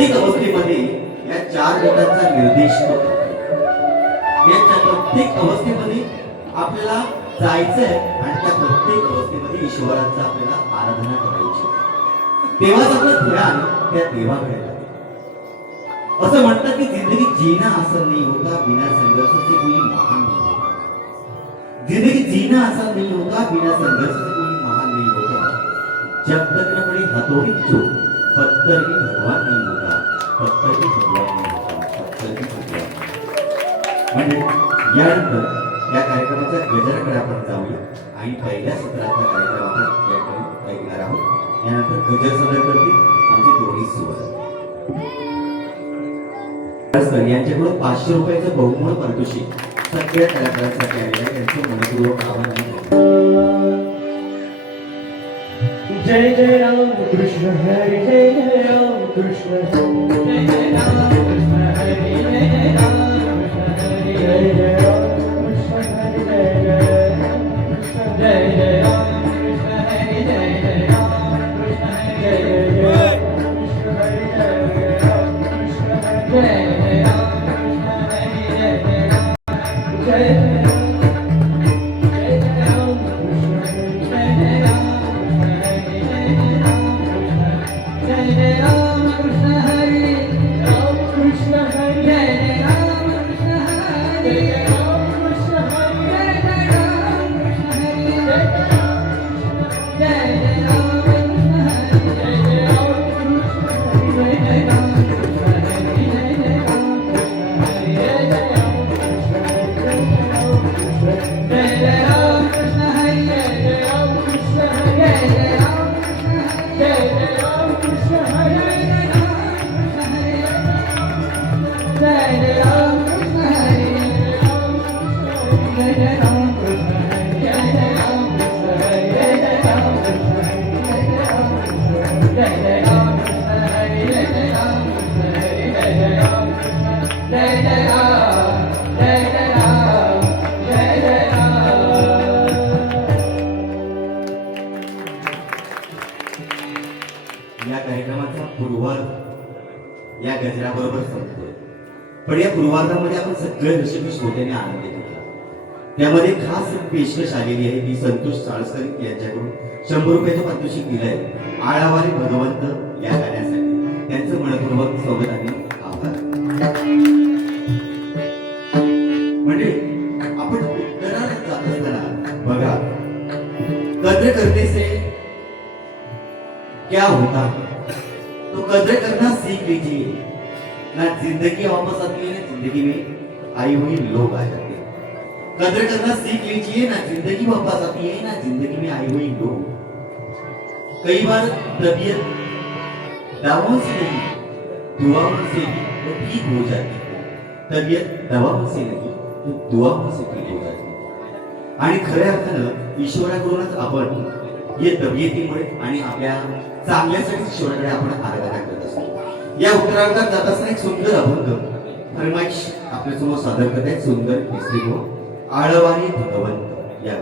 प्रत्येक अवस्थेमध्ये या चार गटांचा निर्देश होतो. या प्रत्येक अवस्थेमध्ये आपल्याला जायचंय आणि त्या प्रत्येक अवस्थेमध्ये ईश्वराचा आपल्याला आराधना करायची. तेव्हाच आपलं ध्यान त्या देवाकडे लागेल. असं म्हणतात की जिंदगी जीना आसान नहीं होता, बिना संघर्ष से कोई महान नहीं होता. जिंदगी जीना आसान नहीं होता, बिना संघर्ष से कोई महान नहीं होता. जब तक न पड़े हथौड़ी की चोट, पत्थर भी भगवान नहीं होता. पत्थर भी भगवान नहीं होता. पत्थर भी भगवान. म्हणजे यानंतर या कार्यक्रमाच्या गजराकडे आपण जाऊया आणि पहिल्या सत्राचा कार्यक्रम आपण याकडे ऐकणार आहोत. यानंतर गजर सादर करतील आमचे दोन्ही सुवर. यांच्याकडून 500 रुपयाचं बहुमूल्य पारितोषिक सगळ्या कलाकारांसाठी आलेलं आहे. त्यांचं मनपूर्वक आभार. जय जय राम कृष्ण हरी जय जय राम कृष्ण जय जय राम कृष्ण हरी जय जय राम कृष्ण हरी जय जय राम कृष्ण हरी जय जय कृष्ण जय जय राम कृष्ण हरी जय जय राम कृष्ण हरी जय जय कृष्ण हरी जय जय राम कृष्ण हरी जय जय राम कृष्ण हरी जय जय राम जय जय या गजराबरोबर संपतोय. पण या पूर्वार्धामध्ये आपण सगळे दर्शक श्रोत्याने आनंद घेतला. त्यामध्ये खास पेशकश आलेली आहे ती संतोष साळसकर यांच्याकडून 100 रुपयाचं पारितोषिक दिलंय आळावारी भगवंत या गाण्यासाठी. त्यांचं मनपूर्वक स्वागत आणि आभार. म्हणजे आपण उत्तरात जात असताना बघा, कद्र करने से क्या होता है तो कद्र करना सीख लीजिए. ना जिंदगी वापस आती है, ना जिंदगी में आई हुई लोग आ जाते हैं. कद्र करना सीख लीजिए, ना जिंदगी वापस आती है, ना जिंदगी में आई हुई लोग. कई बार तबीयत दवाओं से नहीं दुआओं से तो ठीक हो जाती है. तबीयत दवाओं से नहीं तो दुआओं से ठीक हो जाती है. आणि खऱ्या अर्थानं ईश्वराकडूनच आपण या तब्येतीमुळे आणि आपल्या चांगल्यासाठी ईश्वराकडे आपण आराधना करत असतो. या उत्तरार्धात जात असताना एक सुंदर अभंग फरमाईश आपल्यासमोर सादर करत आहेत. सुंदर तिसरी आळवारी भगवंत या